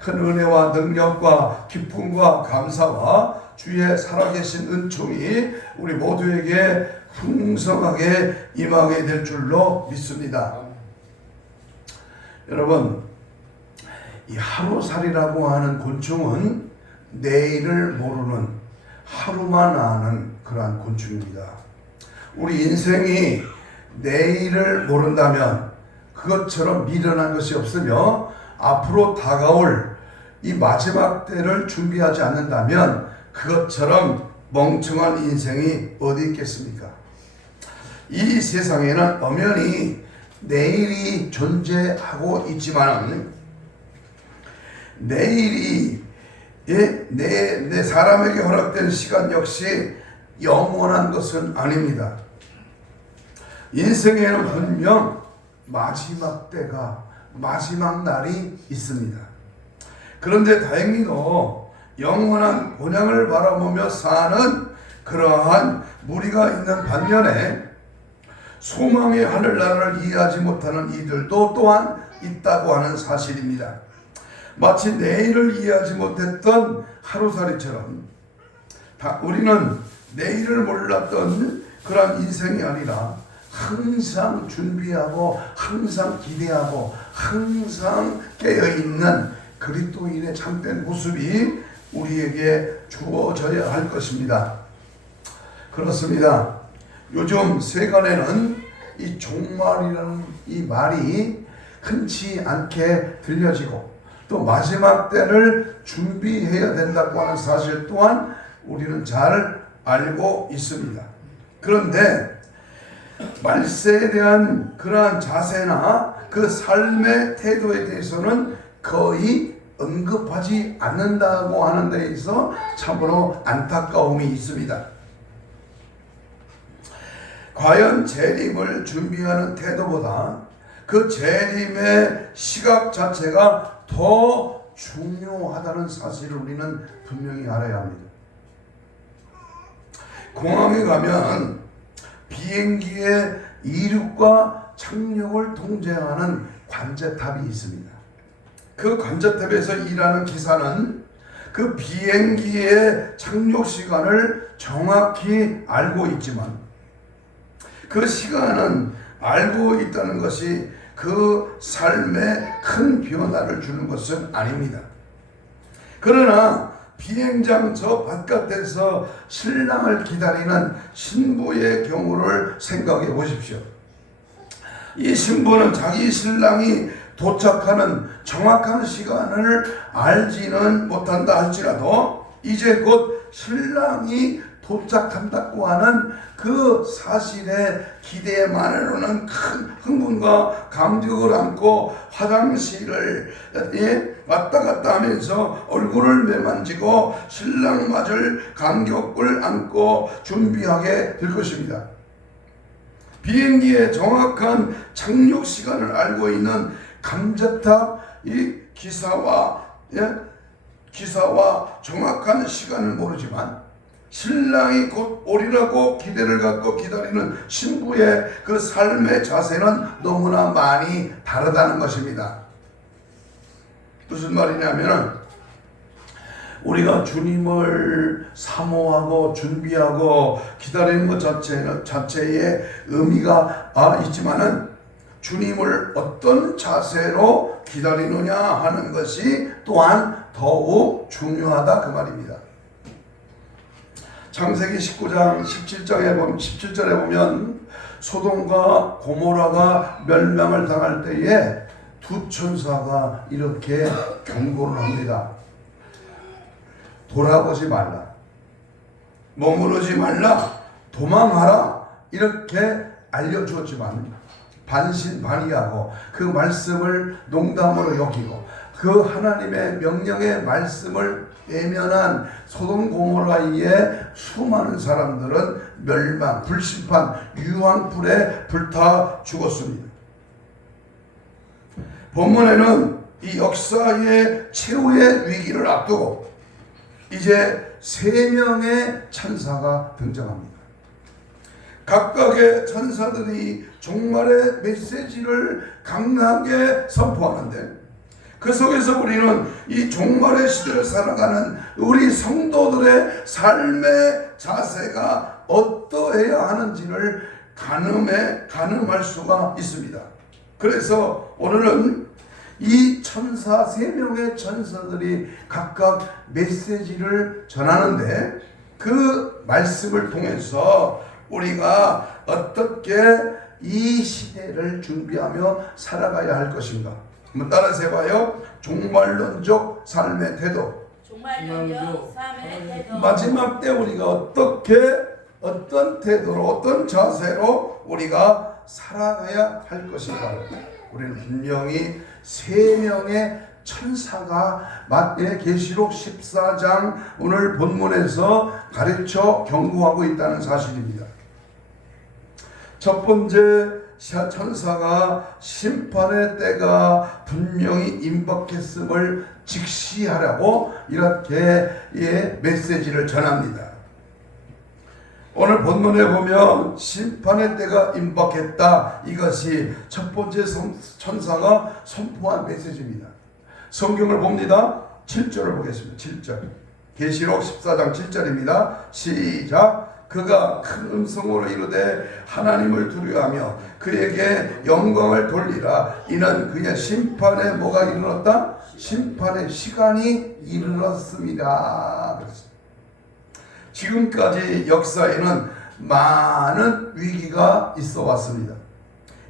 큰 은혜와 능력과 기쁨과 감사와 주의 살아계신 은총이 우리 모두에게 풍성하게 임하게 될 줄로 믿습니다. 여러분, 이 하루살이라고 하는 곤충은 내일을 모르는, 하루만 아는 그러한 곤충입니다. 우리 인생이 내일을 모른다면 그것처럼 미련한 것이 없으며 앞으로 다가올 이 마지막 때를 준비하지 않는다면 그것처럼 멍청한 인생이 어디 있겠습니까? 이 세상에는 엄연히 내일이 존재하고 있지만 내일이 내 사람에게 허락된 시간 역시 영원한 것은 아닙니다. 인생에는 분명 마지막 때가, 마지막 날이 있습니다. 그런데 다행히도 영원한 본향을 바라보며 사는 그러한 무리가 있는 반면에 소망의 하늘나라를 이해하지 못하는 이들도 또한 있다고 하는 사실입니다. 마치 내일을 이해하지 못했던 하루살이처럼 우리는 내일을 몰랐던 그런 인생이 아니라 항상 준비하고 항상 기대하고 항상 깨어있는 그리스도인의 참된 모습이 우리에게 주어져야 할 것입니다. 그렇습니다. 요즘 세간에는 이 종말이라는 이 말이 흔치 않게 들려지고 또 마지막 때를 준비해야 된다고 하는 사실 또한 우리는 잘 알고 있습니다. 그런데 말세에 대한 그러한 자세나 그 삶의 태도에 대해서는 거의 언급하지 않는다고 하는 데 있어 참으로 안타까움이 있습니다. 과연 재림을 준비하는 태도보다 그 재림의 시각 자체가 더 중요하다는 사실을 우리는 분명히 알아야 합니다. 공항에 가면 비행기의 이륙과 착륙을 통제하는 관제탑이 있습니다. 그 관제탑에서 일하는 기사는 그 비행기의 착륙 시간을 정확히 알고 있지만 그 시간은 알고 있다는 것이 그 삶에 큰 변화를 주는 것은 아닙니다. 그러나 비행장 저 바깥에서 신랑을 기다리는 신부의 경우를 생각해 보십시오. 이 신부는 자기 신랑이 도착하는 정확한 시간을 알지는 못한다 할지라도 이제 곧 신랑이 도착한다고 하는 그 사실에 기대만으로는 큰 흥분과 감격을 안고 화장실을 왔다 갔다 하면서 얼굴을 매만지고 신랑 맞을 감격을 안고 준비하게 될 것입니다. 비행기의 정확한 착륙 시간을 알고 있는 감자탑 이 기사와 정확한 시간을 모르지만 신랑이 곧 오리라고 기대를 갖고 기다리는 신부의 그 삶의 자세는 너무나 많이 다르다는 것입니다. 무슨 말이냐면 우리가 주님을 사모하고 준비하고 기다리는 것 자체에 의미가 있지만은 주님을 어떤 자세로 기다리느냐 하는 것이 또한 더욱 중요하다 그 말입니다. 창세기 19장 17절에 보면 소돔과 고모라가 멸망을 당할 때에 두 천사가 이렇게 경고를 합니다. 돌아보지 말라, 머무르지 말라, 도망하라 이렇게 알려주었지만 반신반의하고 그 말씀을 농담으로 여기고 그 하나님의 명령의 말씀을 외면한 소돔 고모라의 수많은 사람들은 멸망, 불심판, 유황불에 불타 죽었습니다. 본문에는 이 역사의 최후의 위기를 앞두고 이제 3명의 천사가 등장합니다. 각각의 천사들이 종말의 메시지를 강하게 선포하는데 그 속에서 우리는 이 종말의 시대를 살아가는 우리 성도들의 삶의 자세가 어떠해야 하는지를 가늠할 수가 있습니다. 그래서 오늘은 이 천사 3명의 천사들이 각각 메시지를 전하는데 그 말씀을 통해서 우리가 어떻게 이 시대를 준비하며 살아가야 할 것인가. 한번 따라서 해봐요. 종말론적 삶의 태도. 종말론적 삶의 태도. 마지막 때 우리가 어떤 태도로 어떤 자세로 우리가 살아가야 할 것인가. 우리는 분명히 3명의 천사가 계시록 14장 오늘 본문에서 가르쳐 경고하고 있다는 사실입니다. 첫 번째 천사가 심판의 때가 분명히 임박했음을 직시하라고 이렇게 메시지를 전합니다. 오늘 본문에 보면 심판의 때가 임박했다. 이것이 첫 번째 천사가 선포한 메시지입니다. 성경을 봅니다. 7절을 보겠습니다. 7절. 계시록 14장 7절입니다. 시작. 그가 큰 음성으로 이르되 하나님을 두려워하며 그에게 영광을 돌리라. 이는 그의 심판에 뭐가 이르렀다? 심판의 시간이 이르렀습니다. 지금까지 역사에는 많은 위기가 있어 왔습니다.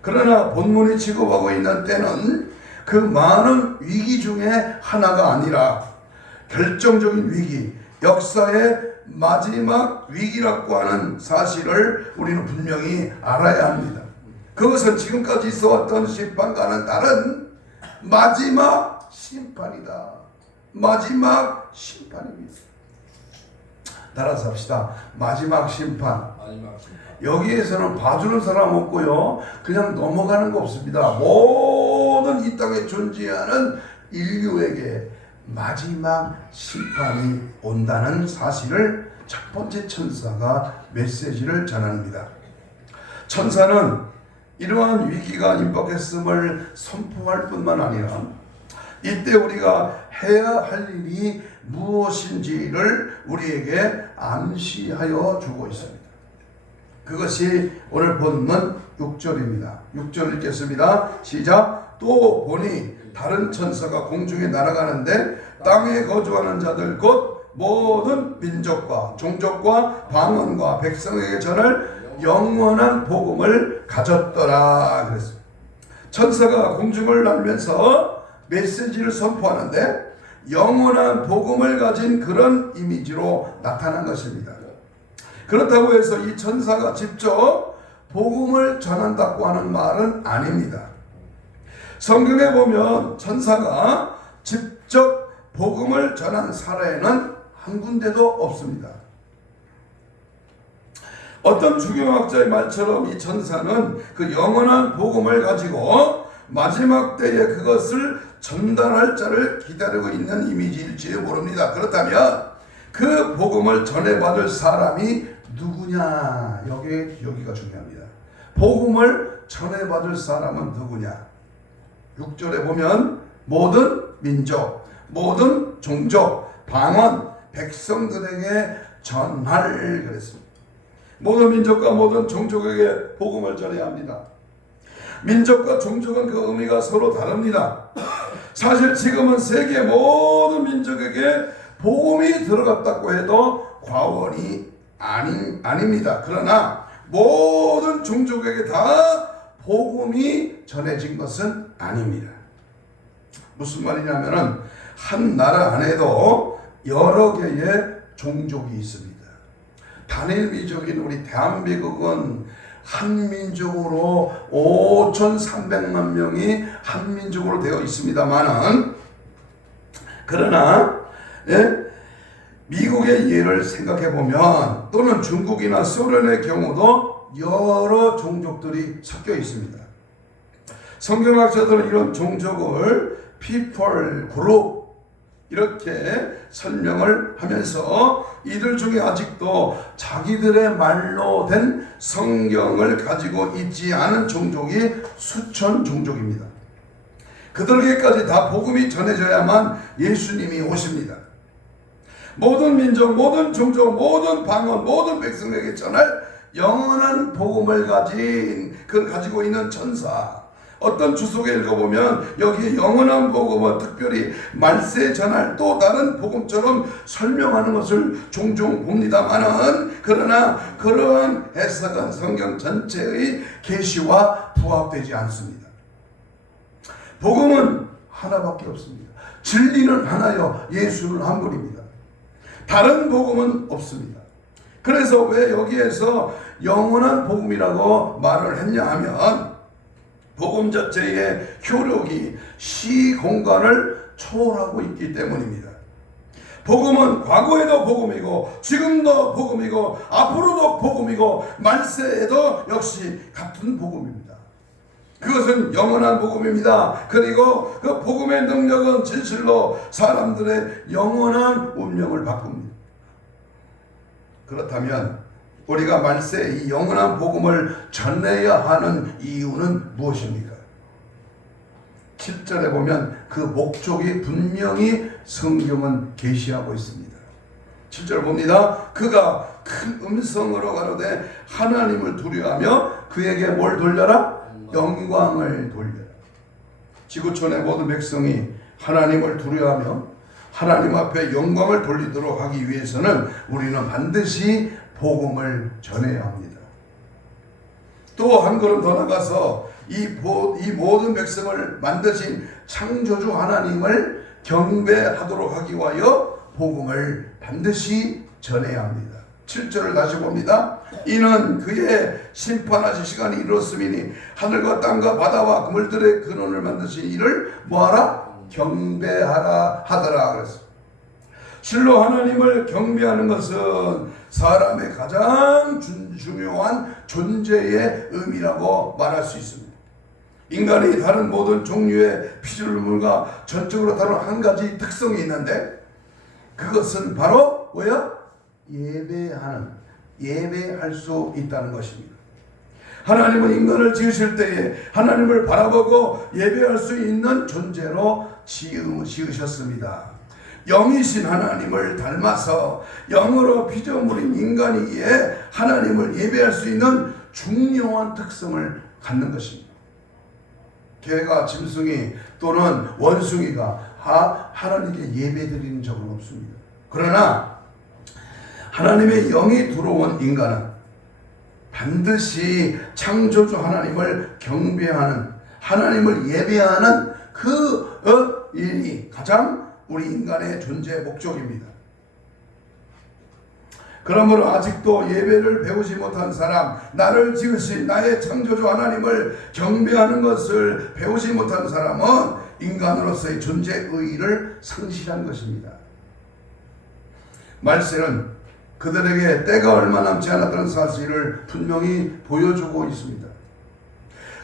그러나 본문이 지급하고 있는 때는 그 많은 위기 중에 하나가 아니라 결정적인 위기, 역사의 마지막 위기라고 하는 사실을 우리는 분명히 알아야 합니다. 그것은 지금까지 있어왔던 심판과는 다른 마지막 심판이다. 마지막 심판입니다. 따라서 합시다. 마지막 심판. 여기에서는 봐주는 사람 없고요. 그냥 넘어가는 거 없습니다. 모든 이 땅에 존재하는 인류에게 마지막 심판이 온다는 사실을 첫 번째 천사가 메시지를 전합니다. 천사는 이러한 위기가 임박했음을 선포할 뿐만 아니라 이때 우리가 해야 할 일이 무엇인지를 우리에게 암시하여 주고 있습니다. 그것이 오늘 본문 6절입니다. 6절 읽겠습니다. 시작. 또 보니 다른 천사가 공중에 날아가는데 땅에 거주하는 자들 곧 모든 민족과 종족과 방언과 백성에게 전할 영원한 복음을 가졌더라. 그랬습니다. 천사가 공중을 날면서 메시지를 선포하는데 영원한 복음을 가진 그런 이미지로 나타난 것입니다. 그렇다고 해서 이 천사가 직접 복음을 전한다고 하는 말은 아닙니다. 성경에 보면 천사가 직접 복음을 전한 사례는 한 군데도 없습니다. 어떤 주경학자의 말처럼 이 천사는 그 영원한 복음을 가지고 마지막 때에 그것을 전달할 자를 기다리고 있는 이미지일지 모릅니다. 그렇다면 그 복음을 전해받을 사람이 누구냐? 여기가 중요합니다. 복음을 전해받을 사람은 누구냐? 6절에 보면 모든 민족, 모든 종족, 방언, 백성들에게 전할 그랬습니다. 모든 민족과 모든 종족에게 복음을 전해야 합니다. 민족과 종족은 그 의미가 서로 다릅니다. 사실 지금은 세계 모든 민족에게 복음이 들어갔다고 해도 과언이 아닙니다. 그러나 모든 종족에게 다 복음이 전해진 것은 아닙니다. 무슨 말이냐면은 한 나라 안에도 여러 개의 종족이 있습니다. 단일미족인 우리 대한민국은 한민족으로 5,300만 명이 한민족으로 되어 있습니다만은 그러나 미국의 예를 생각해 보면 또는 중국이나 소련의 경우도 여러 종족들이 섞여 있습니다. 성경학자들은 이런 종족을 people, group 이렇게 설명을 하면서 이들 중에 아직도 자기들의 말로 된 성경을 가지고 있지 않은 종족이 수천 종족입니다. 그들에게까지 다 복음이 전해져야만 예수님이 오십니다. 모든 민족, 모든 종족, 모든 방언, 모든 백성에게 전할 영원한 복음을 가지고 있는 천사. 어떤 주석에 읽어보면 여기에 영원한 복음은 특별히 말세에 전할 또 다른 복음처럼 설명하는 것을 종종 봅니다만은, 그러나 그러한 해석은 성경 전체의 계시와 부합되지 않습니다. 복음은 하나밖에 없습니다. 진리는 하나요, 예수는 한 분입니다. 다른 복음은 없습니다. 그래서 왜 여기에서 영원한 복음이라고 말을 했냐 하면, 복음 자체의 효력이 시공간을 초월하고 있기 때문입니다. 복음은 과거에도 복음이고 지금도 복음이고 앞으로도 복음이고 말세에도 역시 같은 복음입니다. 그것은 영원한 복음입니다. 그리고 그 복음의 능력은 진실로 사람들의 영원한 운명을 바꿉니다. 그렇다면 우리가 말세 이 영원한 복음을 전해야 하는 이유는 무엇입니까? 7절에 보면 그 목적이 분명히 성경은 계시하고 있습니다. 7절 봅니다. 그가 큰 음성으로 가로되 하나님을 두려워하며 그에게 뭘 돌려라? 영광을 돌려라. 지구촌의 모든 백성이 하나님을 두려워하며 하나님 앞에 영광을 돌리도록 하기 위해서는 우리는 반드시 복음을 전해야 합니다. 또 한 걸음 더 나가서 이 모든 백성을 만드신 창조주 하나님을 경배하도록 하기 위하여 복음을 반드시 전해야 합니다. 7절을 다시 봅니다. 이는 그의 심판하실 시간이 이르렀음이니 하늘과 땅과 바다와 그물들의 근원을 만드신 이를 뭐하라? 경배하라 하더라. 그랬습니다. 실로 하나님을 경배하는 것은 사람의 가장 중요한 존재의 의미라고 말할 수 있습니다. 인간이 다른 모든 종류의 피조물과 전적으로 다른 한 가지 특성이 있는데, 그것은 바로 뭐야? 예배할 수 있다는 것입니다. 하나님은 인간을 지으실 때에 하나님을 바라보고 예배할 수 있는 존재로 지으셨습니다. 영이신 하나님을 닮아서 영으로 피조물인 인간이기에 하나님을 예배할 수 있는 중요한 특성을 갖는 것입니다. 개가, 짐승이 또는 원숭이가 하나님께 예배드리는 적은 없습니다. 그러나 하나님의 영이 들어온 인간은 반드시 창조주 하나님을 경배하는, 하나님을 예배하는 그 일이 가장 우리 인간의 존재의 목적입니다. 그러므로 아직도 예배를 배우지 못한 사람, 나를 지으신 나의 창조주 하나님을 경배하는 것을 배우지 못한 사람은 인간으로서의 존재 의의를 상실한 것입니다. 말세는 그들에게 때가 얼마 남지 않았다는 사실을 분명히 보여주고 있습니다.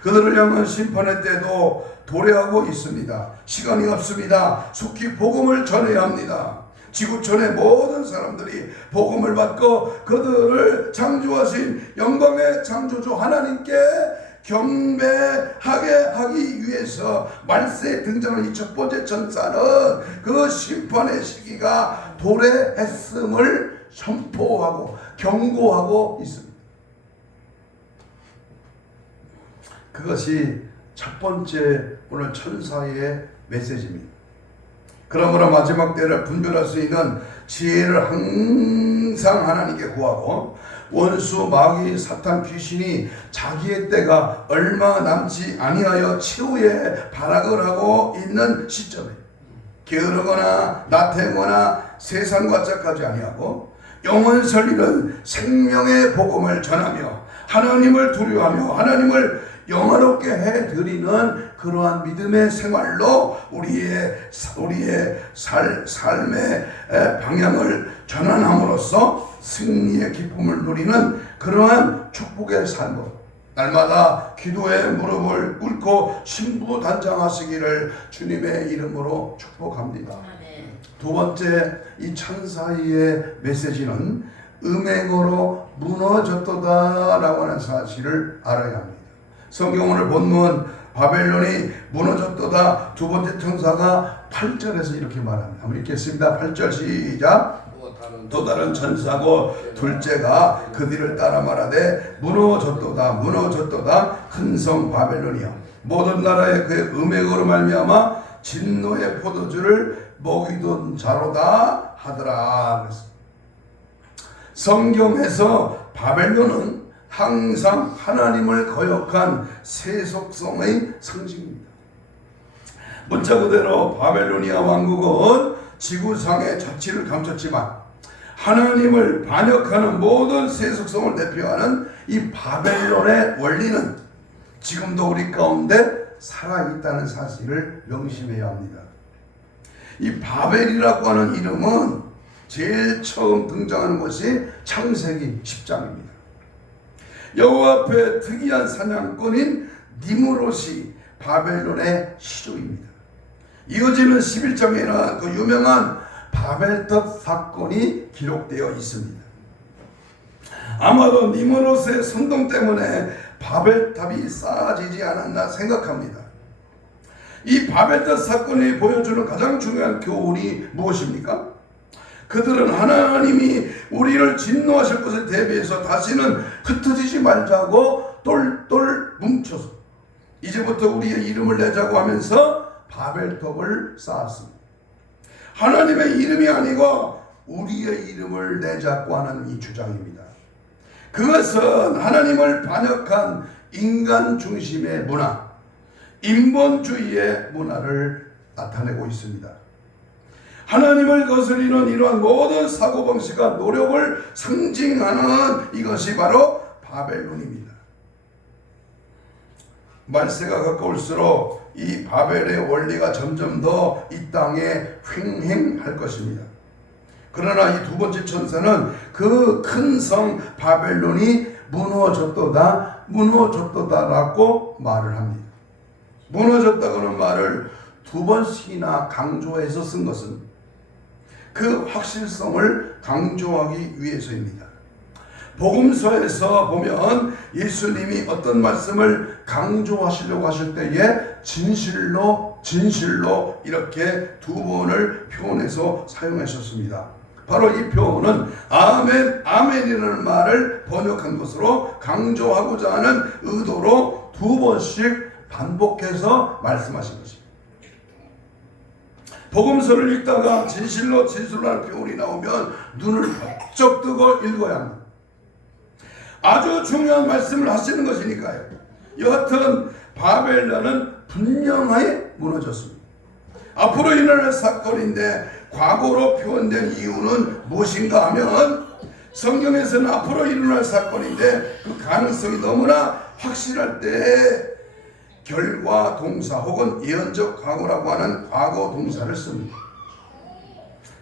그들을 향한 심판의 때도 도래하고 있습니다. 시간이 없습니다. 속히 복음을 전해야 합니다. 지구촌의 모든 사람들이 복음을 받고 그들을 창조하신 영광의 창조주 하나님께 경배하게 하기 위해서 말세에 등장하는 이 첫 번째 천사는 그 심판의 시기가 도래했음을 선포하고 경고하고 있습니다. 그것이 첫 번째 오늘 천사의 메시지입니다. 그러므로 마지막 때를 분별할 수 있는 지혜를 항상 하나님께 구하고, 원수, 마귀, 사탄, 귀신이 자기의 때가 얼마 남지 아니하여 최후의 발악을 하고 있는 시점에 게으르거나 나태하거나 세상과 짝하지 아니하고 영원 설리는 생명의 복음을 전하며 하나님을 두려워하며 하나님을 영화롭게 해드리는 그러한 믿음의 생활로 우리의 삶의 방향을 전환함으로써 승리의 기쁨을 누리는 그러한 축복의 삶으로 날마다 기도에 무릎을 꿇고 신부단장하시기를 주님의 이름으로 축복합니다. 두 번째, 이 천사의 메시지는 음행으로 무너졌도다 라고 하는 사실을 알아야 합니다. 성경 오늘 본문 바벨론이 무너졌도다. 두 번째 천사가 8절에서 이렇게 말합니다. 한번 읽겠습니다. 8절 시작. 또 다른 천사고 둘째가 그 뒤를 따라 말하되 무너졌도다 무너졌도다 큰 성 바벨론이여 모든 나라에 그의 음행으로 말미암아 진노의 포도주를 먹이던 자로다 하더라. 성경에서 바벨론은 항상 하나님을 거역한 세속성의 상징입니다. 문자 그대로 바벨로니아 왕국은 지구상의 자치를 감췄지만 하나님을 반역하는 모든 세속성을 대표하는 이 바벨론의 원리는 지금도 우리 가운데 살아있다는 사실을 명심해야 합니다. 이 바벨이라고 하는 이름은 제일 처음 등장하는 것이 창세기 10장입니다. 여호와 앞에 특이한 사냥꾼인 니므롯이 바벨론의 시조입니다. 이어지는 11장에는 그 유명한 바벨탑 사건이 기록되어 있습니다. 아마도 니므롯의 선동 때문에 바벨탑이 쌓아지지 않았나 생각합니다. 이 바벨탑 사건이 보여주는 가장 중요한 교훈이 무엇입니까? 그들은 하나님이 우리를 진노하실 것에 대비해서 다시는 흩어지지 말자고 똘똘 뭉쳐서 이제부터 우리의 이름을 내자고 하면서 바벨탑을 쌓았습니다. 하나님의 이름이 아니고 우리의 이름을 내자고 하는 이 주장입니다. 그것은 하나님을 반역한 인간 중심의 문화, 인본주의의 문화를 나타내고 있습니다. 하나님을 거스리는 이러한 모든 사고방식과 노력을 상징하는 이것이 바로 바벨론입니다. 말세가 가까울수록 이 바벨의 원리가 점점 더 이 땅에 횡행할 것입니다. 그러나 이 두 번째 천사는 그 큰 성 바벨론이 무너졌도다 무너졌도다라고 말을 합니다. 무너졌다고는 말을 두 번씩이나 강조해서 쓴 것은 그 확실성을 강조하기 위해서입니다. 복음서에서 보면 예수님이 어떤 말씀을 강조하시려고 하실 때에 진실로 진실로 이렇게 두 번을 표현해서 사용하셨습니다. 바로 이 표현은 아멘 아멘이라는 말을 번역한 것으로 강조하고자 하는 의도로 두 번씩 반복해서 말씀하신 것입니다. 복음서를 읽다가 진실로 진실로라는 표현이 나오면 눈을 번쩍 뜨고 읽어야 합니다. 아주 중요한 말씀을 하시는 것이니까요. 여하튼 바벨론은 분명하게 무너졌습니다. 앞으로 일어날 사건인데 과거로 표현된 이유는 무엇인가 하면 성경에서는 앞으로 일어날 사건인데 그 가능성이 너무나 확실할 때 결과 동사 혹은 예언적 과거라고 하는 과거 동사를 씁니다.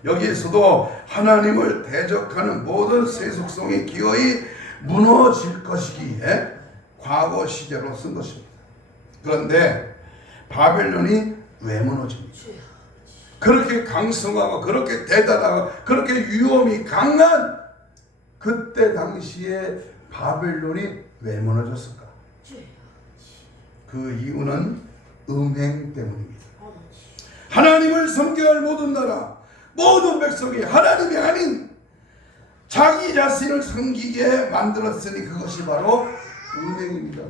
여기에서도 하나님을 대적하는 모든 세속성이 기어이 무너질 것이기에 과거 시제로 쓴 것입니다. 그런데 바벨론이 왜 무너집니까? 그렇게 강성하고 그렇게 대단하고 그렇게 위험이 강한 그때 당시에 바벨론이 왜 무너졌을까? 그 이유는 음행 때문입니다. 하나님을 섬겨할 모든 나라, 모든 백성이 하나님이 아닌 자기 자신을 섬기게 만들었으니 그것이 바로 음행입니다.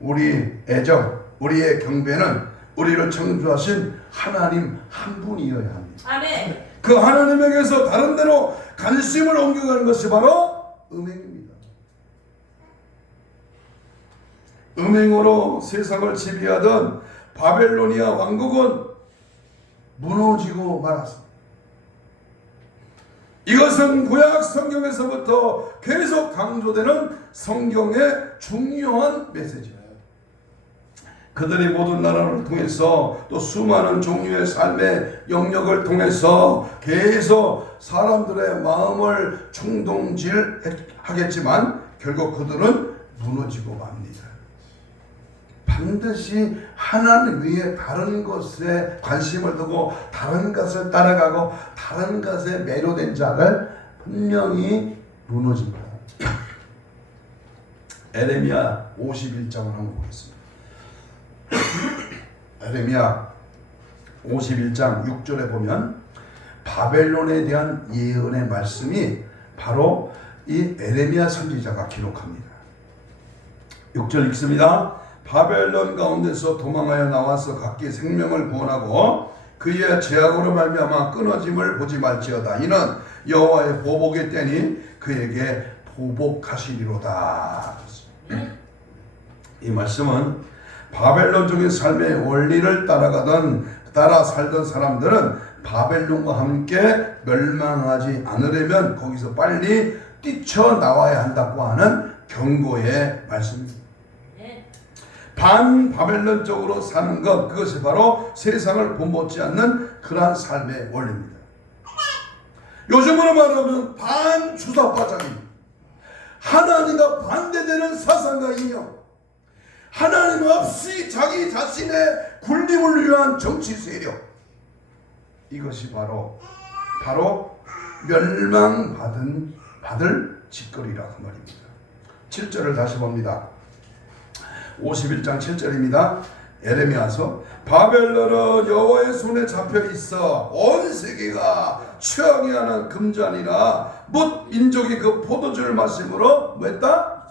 우리 애정, 우리의 경배는 우리를 창조하신 하나님 한 분이어야 합니다. 아멘. 그 하나님에게서 다른 데로 관심을 옮겨가는 것이 바로 음행입니다. 음행으로 세상을 지배하던 바벨로니아 왕국은 무너지고 말았습니다. 이것은 구약 성경에서부터 계속 강조되는 성경의 중요한 메시지예요. 그들이 모든 나라를 통해서 또 수많은 종류의 삶의 영역을 통해서 계속 사람들의 마음을 충동질하겠지만 결국 그들은 무너지고 맙니다. 반드시 하나님 위에 다른 것에 관심을 두고 다른 것을 따라가고 다른 것에 매료된 자를 분명히 무너집니다. 에레미야 51장을 한번 보겠습니다. 에레미야 51장 6절에 보면 바벨론에 대한 예언의 말씀이 바로 이 에레미야 선지자가 기록합니다. 6절 읽습니다. 바벨론 가운데서 도망하여 나와서 각기 생명을 구원하고 그의 죄악으로 말미암아 끊어짐을 보지 말지어다. 이는 여호와의 보복의 때니 그에게 보복하시리로다. 이 말씀은 바벨론적인 삶의 원리를 따라 살던 사람들은 바벨론과 함께 멸망하지 않으려면 거기서 빨리 뛰쳐나와야 한다고 하는 경고의 말씀입니다. 반바벨론적으로 사는 것, 그것이 바로 세상을 본받지 않는 그러한 삶의 원리입니다. 요즘으로 말하면 반주사파적인 하나님과 반대되는 사상과 이념, 하나님 없이 자기 자신의 군림을 위한 정치 세력, 이것이 바로 멸망받을 짓거리라고 말입니다. 7절을 다시 봅니다. 51장 7절입니다. 에레미야서 바벨론은 여호와의 손에 잡혀 있어 온 세계가 취하게 하는 금잔이라 뭇 민족이 그 포도주를 마심으로 뭐했다?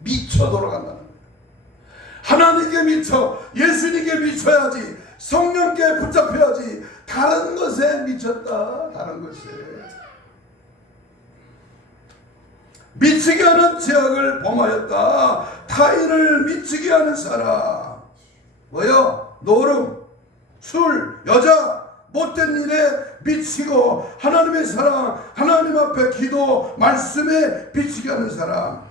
미쳐 돌아간다는 거예요. 하나님께 미쳐, 예수님께 미쳐야지, 성령께 붙잡혀야지. 다른 것에 미쳤다. 다른 것에 미치게 하는 죄악을 범하였다. 타인을 미치게 하는 사람, 뭐요? 노름, 술, 여자, 못된 일에 미치고 하나님의 사랑, 하나님 앞에 기도, 말씀에 미치게 하는 사람,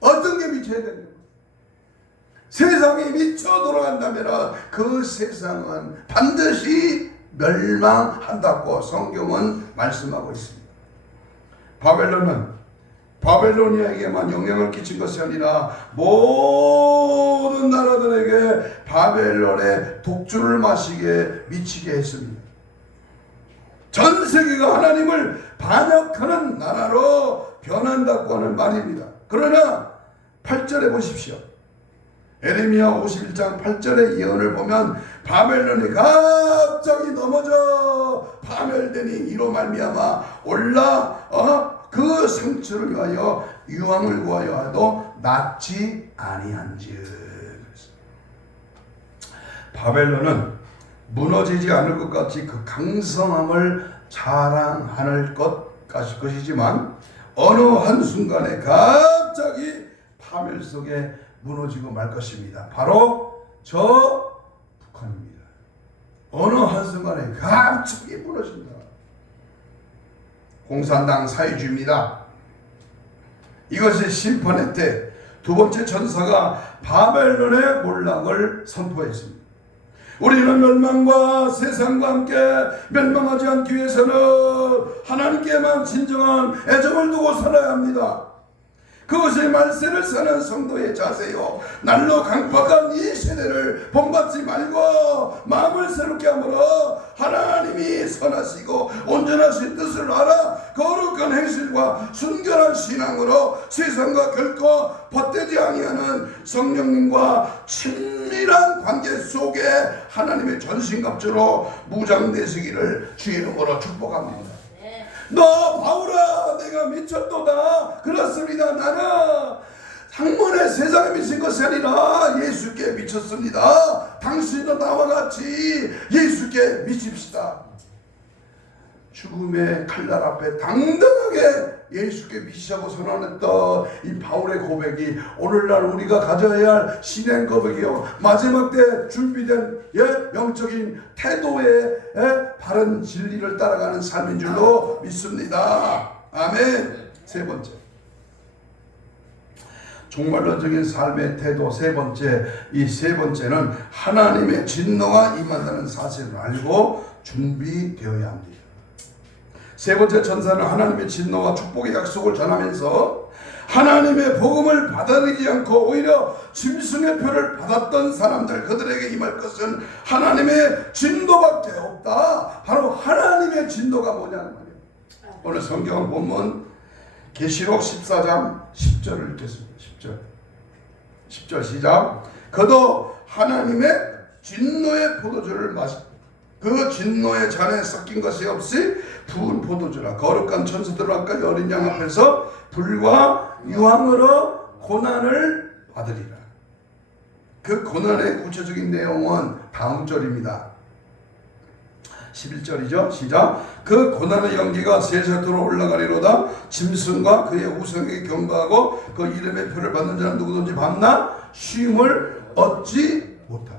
어떤 게 미쳐야 됩니까? 세상이 미쳐 돌아간다면 그 세상은 반드시 멸망한다고 성경은 말씀하고 있습니다. 바벨로니아에게만 영향을 끼친 것이 아니라 모든 나라들에게 바벨론의 독주를 마시게 미치게 했습니다. 전 세계가 하나님을 반역하는 나라로 변한다고 하는 말입니다. 그러나 8절에 보십시오. 에레미야 51장 8절의 예언을 보면 바벨론이 갑자기 넘어져 파멸되니 이로 말미암아 올라 그 상처를 위하여 유황을 구하여 하도 낫지 아니한즉. 바벨론은 무너지지 않을 것 같이 그 강성함을 자랑할 것이지만 어느 한순간에 갑자기 파멸 속에 무너지고 말 것입니다. 바로 저 북한입니다. 어느 한순간에 갑자기 무너진다. 공산당 사회주의입니다. 이것이 심판의 때 두 번째 천사가 바벨론의 몰락을 선포했습니다. 우리는 멸망과 세상과 함께 멸망하지 않기 위해서는 하나님께만 진정한 애정을 두고 살아야 합니다. 그것이 말세를 사는 성도의 자세요. 날로 강박한 이 세대를 본받지 말고 마음을 새롭게 함으로 하나님이 선하시고 온전하신 뜻을 알아 거룩한 행실과 순결한 신앙으로 세상과 결코 벗되지 아니하는 성령님과 친밀한 관계 속에 하나님의 전신갑주로 무장되시기를 주의 이름으로 축복합니다. 너 바울아 내가 미쳤도다. 그렇습니다. 나는 학문의 세상에 미친 것이 아니라 예수께 미쳤습니다. 당신도 나와 같이 예수께 미칩시다. 죽음의 칼날 앞에 당당하게 예수께 미치자고 선언했던 이 바울의 고백이 오늘날 우리가 가져야 할 신앙 고백이요, 마지막 때 준비된 영적인 태도의 바른 진리를 따라가는 삶인 줄로 믿습니다. 아멘. 세 번째, 종말론적인 삶의 태도. 세 번째, 이 세 번째는 하나님의 진노가 임한다는 사실을 알고 준비되어야 합니다. 세 번째 천사는 하나님의 진노와 축복의 약속을 전하면서 하나님의 복음을 받아들이지 않고 오히려 짐승의 표를 받았던 사람들, 그들에게 임할 것은 하나님의 진노밖에 없다. 바로 하나님의 진노가 뭐냐는 말이에요. 오늘 성경 본문 계시록 14장 10절을 읽겠습니다. 10절 10절 시작. 그도 하나님의 진노의 포도주를 마시 그 진노의 잔에 섞인 것이 없이 부은 포도주라. 거룩한 천사들 앞과 어린 양 앞에서 불과 유황으로 고난을 받으리라. 그 고난의 구체적인 내용은 다음 절입니다. 11절이죠. 시작. 그 고난의 연기가 세세토록 올라가리로다. 짐승과 그의 우상에게 경배하고 그 이름의 표를 받는 자는 누구든지 밤낮 쉼을 얻지 못하리.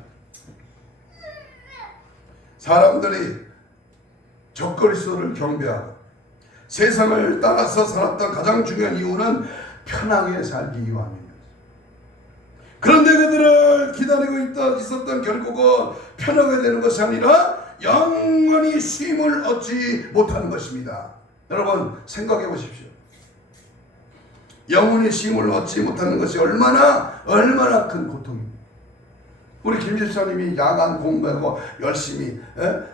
사람들이 적그리스도를 경배하고 세상을 따라서 살았던 가장 중요한 이유는 편하게 살기 위함입니다. 그런데 그들을 기다리고 있었던 결국은 편하게 되는 것이 아니라 영원히 쉼을 얻지 못하는 것입니다. 여러분 생각해 보십시오. 영원히 쉼을 얻지 못하는 것이 얼마나 큰 고통입니다. 우리 김 집사님이 야간 공부하고 열심히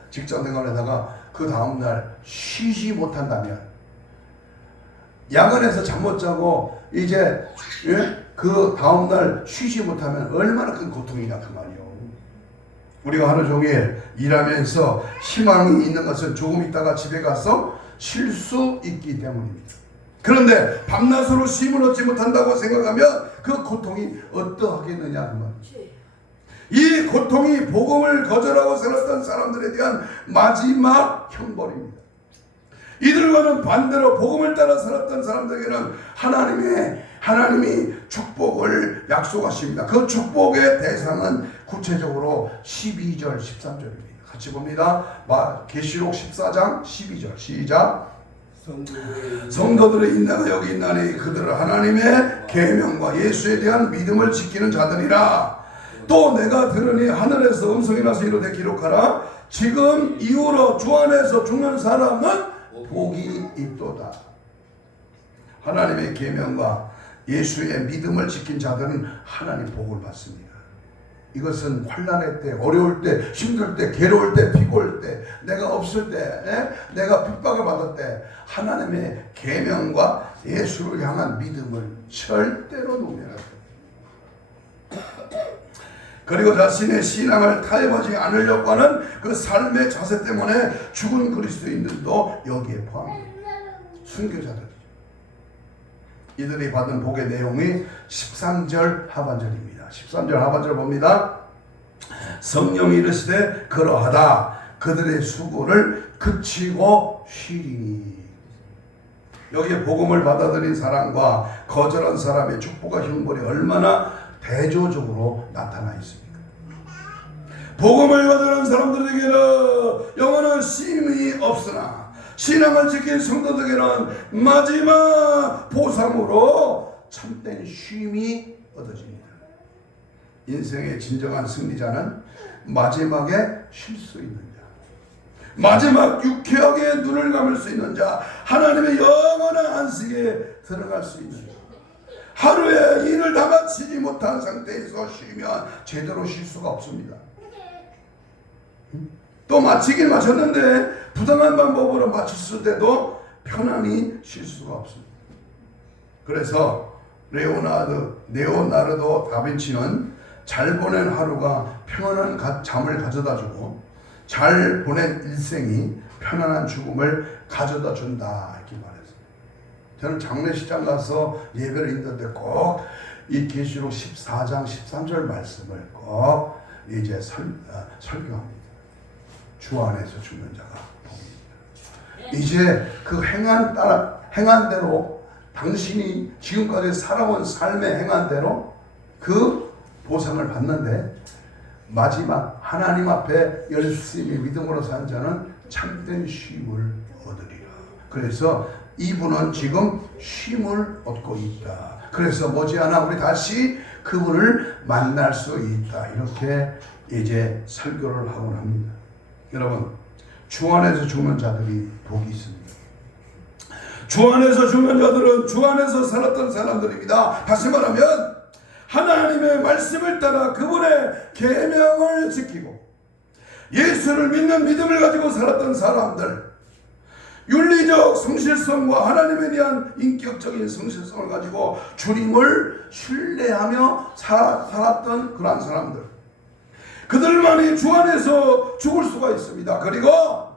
직장 생활하다가 그 다음날 쉬지 못한다면, 야간에서 잠 못 자고 이제 그 다음날 쉬지 못하면 얼마나 큰 고통이냐 그 말이요. 우리가 하루 종일 일하면서 희망이 있는 것은 조금 있다가 집에 가서 쉴 수 있기 때문입니다. 그런데 밤낮으로 쉼을 얻지 못한다고 생각하면 그 고통이 어떠하겠느냐 그 말이죠. 이 고통이 복음을 거절하고 살았던 사람들에 대한 마지막 형벌입니다. 이들과는 반대로 복음을 따라 살았던 사람들에게는 하나님이 축복을 약속하십니다. 그 축복의 대상은 구체적으로 12절 13절입니다. 같이 봅니다. 계시록 14장 12절 시작. 성도들의 인내가 여기 있나니 그들은 하나님의 계명과 예수에 대한 믿음을 지키는 자들이라. 또 내가 들으니 하늘에서 음성이 나서 이르되 기록하라. 지금 이후로 주 안에서 죽는 사람은 복이 있도다. 하나님의 계명과 예수의 믿음을 지킨 자들은 하나님 복을 받습니다. 이것은 환난의 때, 어려울 때, 힘들 때, 괴로울 때, 피곤할 때, 내가 없을 때, 내가 핍박을 받을 때 하나님의 계명과 예수를 향한 믿음을 절대로 놓으면 안 됩니다. 그리고 자신의 신앙을 타협하지 않으려고 하는 그 삶의 자세 때문에 죽은 그리스도인들도 여기에 포함합니다. 순교자들이죠. 이들이 받은 복의 내용이 13절 하반절입니다. 13절 하반절 봅니다. 성령이 이르시되 그러하다. 그들의 수고를 그치고 쉬리니. 여기에 복음을 받아들인 사람과 거절한 사람의 축복과 형벌이 얼마나 대조적으로 나타나 있습니까? 복음을 거절한 사람들에게는 영원한 쉼이 없으나 신앙을 지킨 성도들에게는 마지막 보상으로 참된 쉼이 얻어집니다. 인생의 진정한 승리자는 마지막에 쉴 수 있는 자, 마지막 유쾌하게 눈을 감을 수 있는 자, 하나님의 영원한 안식에 들어갈 수 있는 자, 하루에 일을 다 마치지 못한 상태에서 쉬면 제대로 쉴 수가 없습니다. 또 마치긴 마쳤는데 부당한 방법으로 마쳤을 때도 편안히 쉴 수가 없습니다. 그래서 레오나르도 다빈치는 잘 보낸 하루가 평안한 잠을 가져다주고 잘 보낸 일생이 편안한 죽음을 가져다 준다 이렇게 말했어요. 저는 장례식장 가서 예배를 있는데 꼭 이 계시록 14장 13절 말씀을 꼭 이제 설교합니다. 주 안에서 죽는 자가 복입니다. 이제 그 행한 대로 당신이 지금까지 살아온 삶의 행한 대로 그 보상을 받는데 마지막 하나님 앞에 열심히 믿음으로 산 자는 참된 쉼을 얻으리라. 그래서 이분은 지금 쉼을 얻고 있다. 그래서 머지않아 우리 다시 그분을 만날 수 있다. 이렇게 이제 설교를 하곤 합니다. 여러분, 주 안에서 죽는 자들이 복이 있습니다. 주 안에서 죽는 자들은 주 안에서 살았던 사람들입니다. 다시 말하면 하나님의 말씀을 따라 그분의 계명을 지키고 예수를 믿는 믿음을 가지고 살았던 사람들, 윤리적 성실성과 하나님에 대한 인격적인 성실성을 가지고 주님을 신뢰하며 살았던 그러한 사람들, 그들만이 주 안에서 죽을 수가 있습니다. 그리고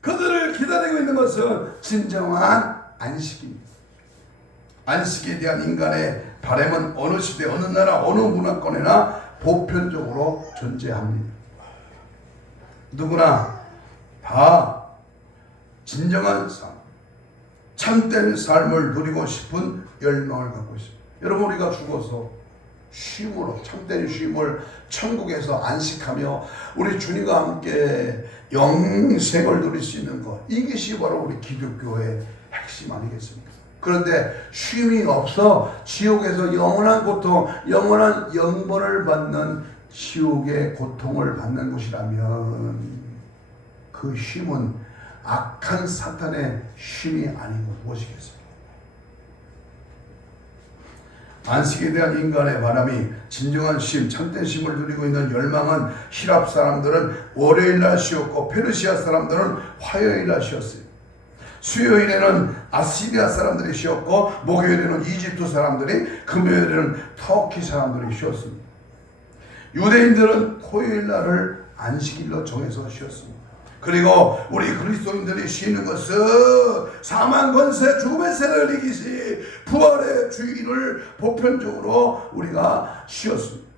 그들을 기다리고 있는 것은 진정한 안식입니다. 안식에 대한 인간의 바람은 어느 시대, 어느 나라, 어느 문화권에나 보편적으로 존재합니다. 누구나 다 진정한 삶, 참된 삶을 누리고 싶은 열망을 갖고 있습니다. 여러분, 우리가 죽어서 쉼으로, 참된 쉼을 천국에서 안식하며 우리 주님과 함께 영생을 누릴 수 있는 것, 이것이 바로 우리 기독교의 핵심 아니겠습니까? 그런데 쉼이 없어 지옥에서 영원한 고통, 영원한 영벌을 받는 지옥의 고통을 받는 것이라면 그 쉼은 악한 사탄의 쉼이 아니고 무엇이겠습니까? 안식에 대한 인간의 바람이 진정한 쉼, 참된 쉼을 누리고 있는 열망은 히랍 사람들은 월요일날 쉬었고 페르시아 사람들은 화요일날 쉬었어요. 수요일에는 아시리아 사람들이 쉬었고 목요일에는 이집트 사람들이, 금요일에는 터키 사람들이 쉬었습니다. 유대인들은 토요일날을 안식일로 정해서 쉬었습니다. 그리고 우리 그리스도인들이 쉬는 것은 사망 권세, 죽음의 세를 이기시 부활의 주일을 보편적으로 우리가 쉬었습니다.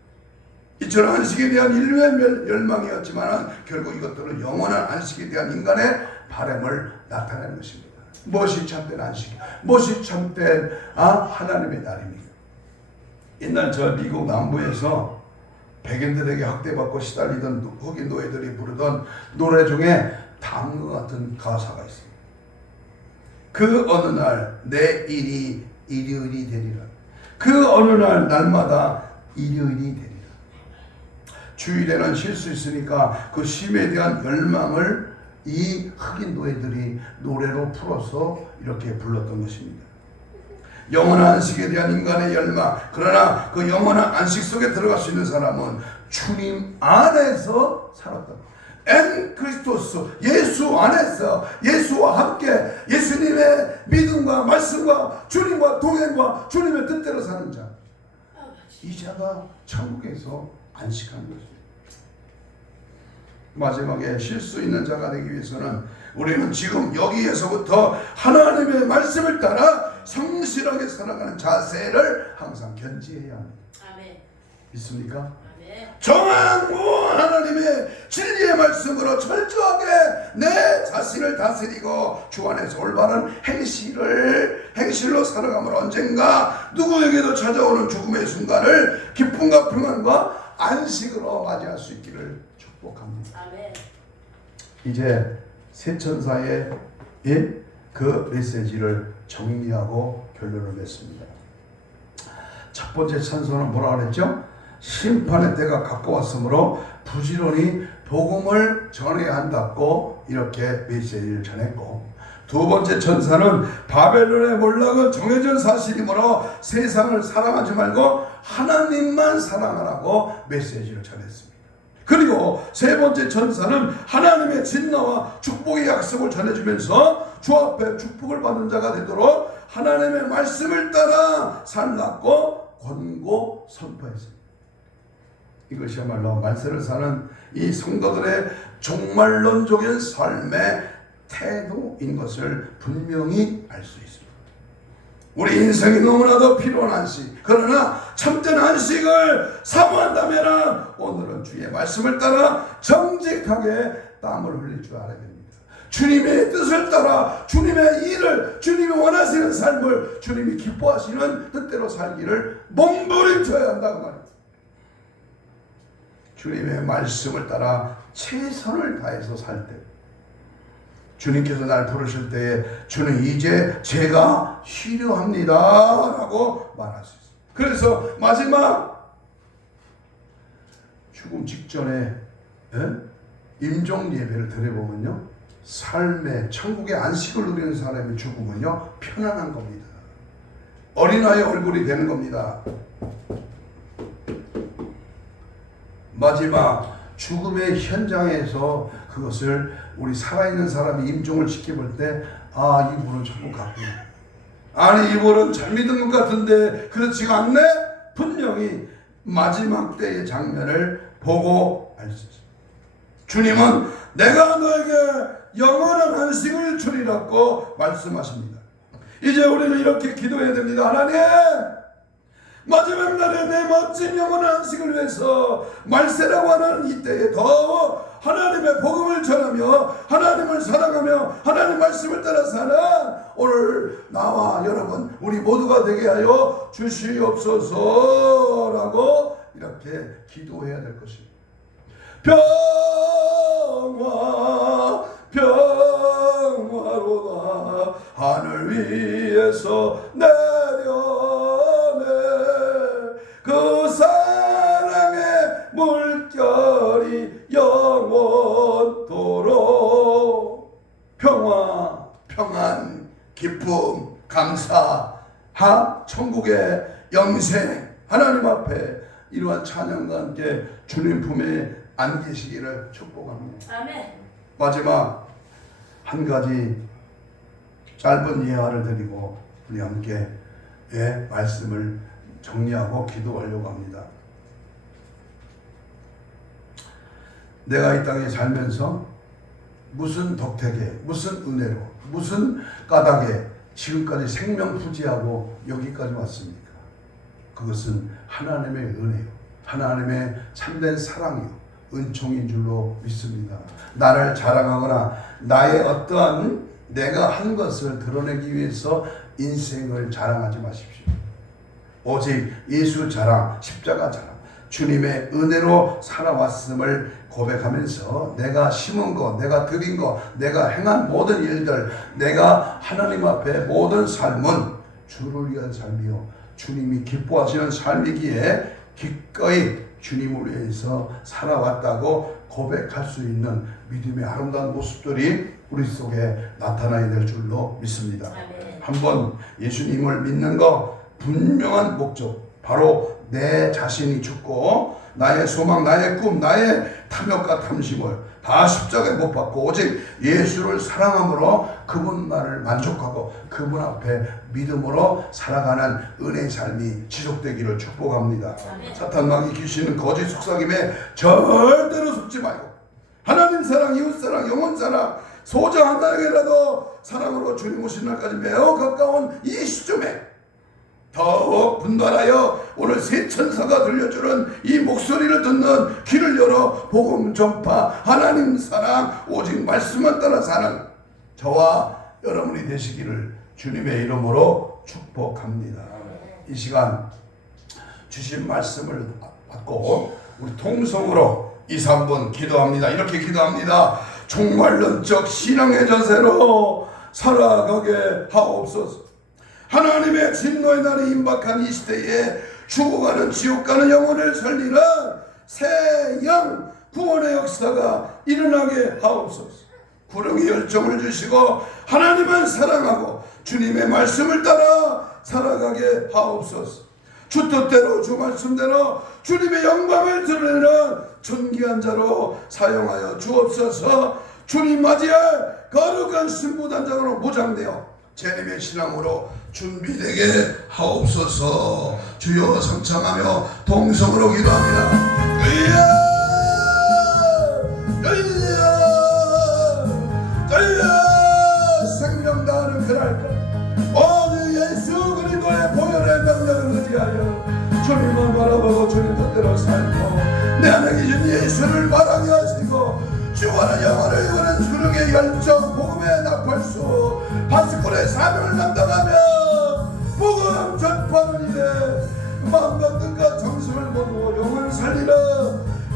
이처럼 안식에 대한 인류의 열망이었지만 결국 이것들은 영원한 안식에 대한 인간의 바람을 나타내는 것입니다. 무엇이 참된 안식, 무엇이 참된 하나님의 날입니까? 옛날 저 미국 남부에서 백인들에게 학대받고 시달리던 흑인 노예들이 부르던 노래 중에 다음과 같은 가사가 있습니다. 그 어느 날 내 일이 일요일이 되리라. 그 어느 날 날마다 일요일이 되리라. 주일에는 쉴 수 있으니까 그 쉼에 대한 열망을 이 흑인 노예들이 노래로 풀어서 이렇게 불렀던 것입니다. 영원한 안식에 대한 인간의 열망, 그러나 그 영원한 안식 속에 들어갈 수 있는 사람은 주님 안에서 살았다. 엔 크리스토스, 예수 안에서 예수와 함께 예수님의 믿음과 말씀과 주님과 동행과 주님의 뜻대로 사는 자, 이 자가 천국에서 안식하는 것입니다. 마지막에 쉴 수 있는 자가 되기 위해서는 우리는 지금 여기에서부터 하나님의 말씀을 따라 성실하게 살아가는 자세를 항상 견지해야 합니다. 아멘. 믿습니까? 아멘. 정한 무한 하나님의 진리의 말씀으로 철저하게 내 자신을 다스리고 주 안에서 올바른 행실로 살아가면 언젠가 누구에게도 찾아오는 죽음의 순간을 기쁨과 평안과 안식으로 맞이할 수 있기를 축복합니다. 아멘. 이제 세 천사의 그 메시지를 정리하고 결론을 맺습니다. 첫 번째 천사는 뭐라 그랬죠? 심판의 때가 가까웠으므로 부지런히 복음을 전해야 한다고 이렇게 메시지를 전했고, 두 번째 천사는 바벨론의 몰락은 정해진 사실이므로 세상을 사랑하지 말고 하나님만 사랑하라고 메시지를 전했습니다. 그리고 세 번째 천사는 하나님의 진노와 축복의 약속을 전해주면서 주 앞에 축복을 받는 자가 되도록 하나님의 말씀을 따라 살라고 권고 선포했습니다. 이것이야말로 말세를 사는 이 성도들의 종말론적인 삶의 태도인 것을 분명히 알 수 있습니다. 우리 인생이 너무나도 필요한 안식, 그러나 참된 안식을 사모한다면 오늘은 주의 말씀을 따라 정직하게 땀을 흘릴 줄 알아야 됩니다. 주님의 뜻을 따라 주님의 일을, 주님이 원하시는 삶을, 주님이 기뻐하시는 뜻대로 살기를 몸부림쳐야 한다고 말입니다. 주님의 말씀을 따라 최선을 다해서 살 때, 주님께서 날 부르실 때에 주는 이제 제가 필요합니다 라고 말할 수 있어요. 그래서 마지막 죽음 직전에 임종 예배를 드려보면요, 삶의 천국의 안식을 누리는 사람의 죽음은요 편안한 겁니다. 어린아이 얼굴이 되는 겁니다. 마지막 죽음의 현장에서 그것을 우리 살아있는 사람이 임종을 지켜볼 때 아, 이분은 천국 갔구나. 아니, 이분은 잘 믿은 것 같은데 그렇지가 않네. 분명히 마지막 때의 장면을 보고 알 수 있어요. 주님은 내가 너에게 영원한 안식을 주리라고 말씀하십니다. 이제 우리는 이렇게 기도해야 됩니다. 하나님, 마지막 날에 내 멋진 영원한 안식을 위해서 말세라고 하는 이때에 더 하나님의 복음을 전하며 하나님을 사랑하며 하나님 말씀을 따라 사는 오늘 나와 여러분 우리 모두가 되게 하여 주시옵소서라고 이렇게 기도해야 될 것입니다. 평화로다 하늘 위에서 내려내 그 사랑의 물결이 영원토록 평안, 기쁨, 감사, 천국의 영생 하나님 앞에 이러한 찬양과 함께 주님 품에 안기시기를 축복합니다. 아멘. 마지막 한 가지 짧은 예화를 드리고 우리 함께 말씀을 정리하고 기도하려고 합니다. 내가 이 땅에 살면서 무슨 덕택에, 무슨 은혜로, 무슨 까닭에 지금까지 생명부지하고 여기까지 왔습니까? 그것은 하나님의 은혜요, 하나님의 참된 사랑이요, 은총인 줄로 믿습니다. 나를 자랑하거나 나의 어떠한 내가 한 것을 드러내기 위해서 인생을 자랑하지 마십시오. 오직 예수 자랑, 십자가 자랑, 주님의 은혜로 살아왔음을 고백하면서 내가 심은 것, 내가 드린 것, 내가 행한 모든 일들, 내가 하나님 앞에 모든 삶은 주를 위한 삶이요, 주님이 기뻐하시는 삶이기에 기꺼이 주님을 위해서 살아왔다고 고백할 수 있는 믿음의 아름다운 모습들이 우리 속에 나타나야 될 줄로 믿습니다. 한번 예수님을 믿는 거 분명한 목적, 바로 내 자신이 죽고 나의 소망, 나의 꿈, 나의 탐욕과 탐심을 다 십자가에 못 박고 오직 예수를 사랑함으로 그분만을 만족하고 그분 앞에 믿음으로 살아가는 은혜의 삶이 지속되기를 축복합니다. 사탄 마귀 귀신은 거짓 속삭임에 절대로 속지 말고 하나님 사랑, 이웃 사랑, 영혼 사랑, 소정 하나에게라도 사랑으로 주님 오신 날까지 매우 가까운 이 시점에 더욱 분발하여 오늘 새 천사가 들려주는 이 목소리를 듣는 귀를 열어 복음 전파, 하나님 사랑, 오직 말씀만 따라 사는 저와 여러분이 되시기를 주님의 이름으로 축복합니다. 이 시간 주신 말씀을 받고 우리 통성으로 2, 3분 기도합니다. 이렇게 기도합니다. 종말론적 신앙의 자세로 살아가게 하옵소서. 하나님의 진노의 날이 임박한 이 시대에 죽어가는 지옥 가는 영혼을 살리는 새 영 구원의 역사가 일어나게 하옵소서. 구령의 열정을 주시고 하나님을 사랑하고 주님의 말씀을 따라 살아가게 하옵소서. 주 뜻대로 주 말씀대로 주님의 영광을 드러내는 존귀한 자로 사용하여 주옵소서. 주님 맞이할 거룩한 신부단장으로 무장되어 재림의 신앙으로 준비되게 하옵소서. 주여 성창하며 동성으로 기도합니다. 생명 다하는 그날까지 오늘 예수 그리스도의 보혈의 명령을 의지하여 주님을 바라보고 주님 뜻대로 살고 내 안에 계신 예수를 바라게 하시고 주와는 영혼을 이루는 주력의 열정 복음의 나팔수 파수꾼의 사명을 감당하며 복음 전파하는 일에 마음과 뜻과 정성을 모두 영혼을 살리는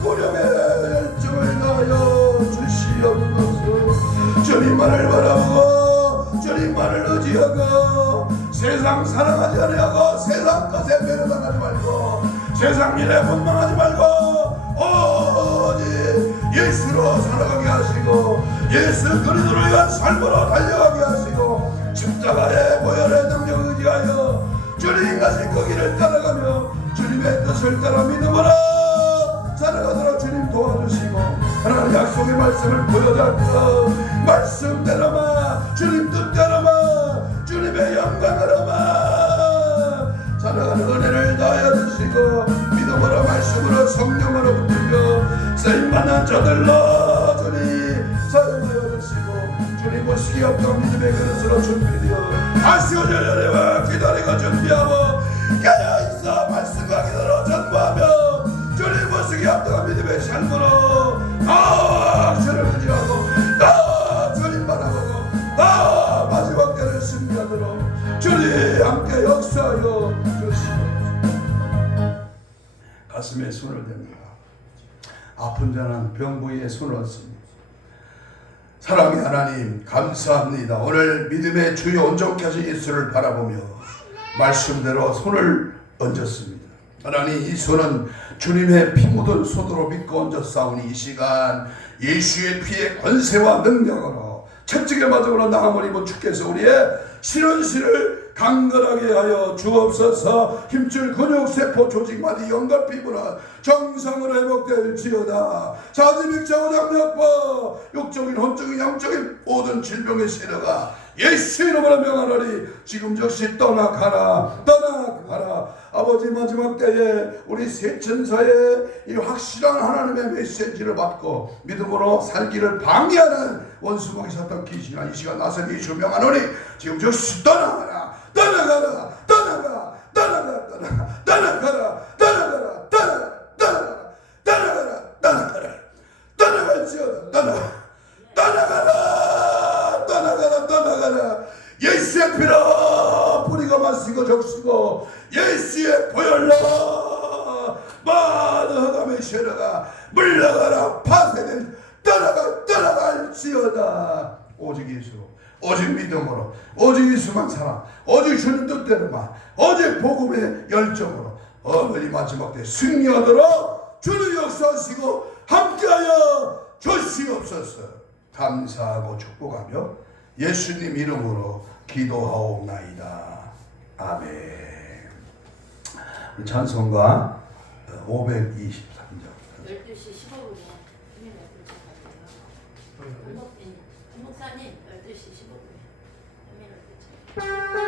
구령의 열정을 다하여 주시옵소서. 주님만을 바라보고 주님만을 의지하고 세상 사랑하지 아니하고 세상 것에 배려당하지 말고 세상 일에 원망하지 말고 오직 예수로 살아가게 하시고 예수 그리스도를 위한 삶으로 달려가게 하시고 십자가의 보혈의 능력을 의지하여 주님 가신 그 길을 따라가며 주님의 뜻을 따라 믿음으로 살아가도록 주님 도와주시고 하나님 하나님 약속의 말씀을 보여줬고 말씀대로만 주님 뜻대로만 주님의 영광으로만 살아가는 은혜를 더하여 주시고 믿음으로 말씀으로 성령으로 붙들려 쓰임받는 자들로 주님 사용하여 주시고 주님 모시기 없던 믿음의 그릇으로 준비되어 아쉬운 열려내와 기다리고 준비하고 깨어있어 말씀과 기도로 전부하며 주님 모시기 없던 믿음의 삶으로 주를 의지하고 주님 바라보고 마지막 때를 승리하도록 주님 함께 역사하여 주시옵소서. 가슴에 손을 댑니다. 아픈 자는 병 부위에 손을 얹습니다. 사랑의 하나님 감사합니다. 오늘 믿음의 주여 온전케 하신 예수를 바라보며 말씀대로 손을 얹었습니다. 하나님 이 손은 주님의 피 묻은 손으로 믿고 얹었사오니 이 시간 예수의 피의 권세와 능력으로 채찍에 맞음으로 나음을 입은 주께서 우리의 신원실을 강건하게 하여 주옵소서. 힘줄 근육 세포 조직 마디 연골 피부나 정상으로 회복될지어다. 자지백자 오장력법 육적인 혼적인 영적인 모든 질병의 세력아 예수 이름으로 명하노니 지금 즉시 떠나가라. 아버지 마지막 때에 우리 세천사의 이 확실한 하나님의 메시지를 받고 믿음으로 살기를 방해하는 원수목이 샀던 귀신아 이 시간 나서 예수 명하노니 지금 즉시 떠나가라. 떠나가라. 예수의 피로 뿌리고 마시고 적시고 예수의 보혈로 모든 흑암의 세력아 물러가라. 파괴된 떠나갈지어다. 오직 예수 오직 믿음으로 오직 예수만 사랑 오직 주님 뜻대로만 오직 복음의 열정으로 어머니 마지막 때 승리하도록 주님 역사하시고 함께하여 주시옵소서. 감사하고 축복하며 예수님 이름으로 기도하옵나이다. 아멘. 찬송가 523장 12시 15분에 목사님 12시 15분에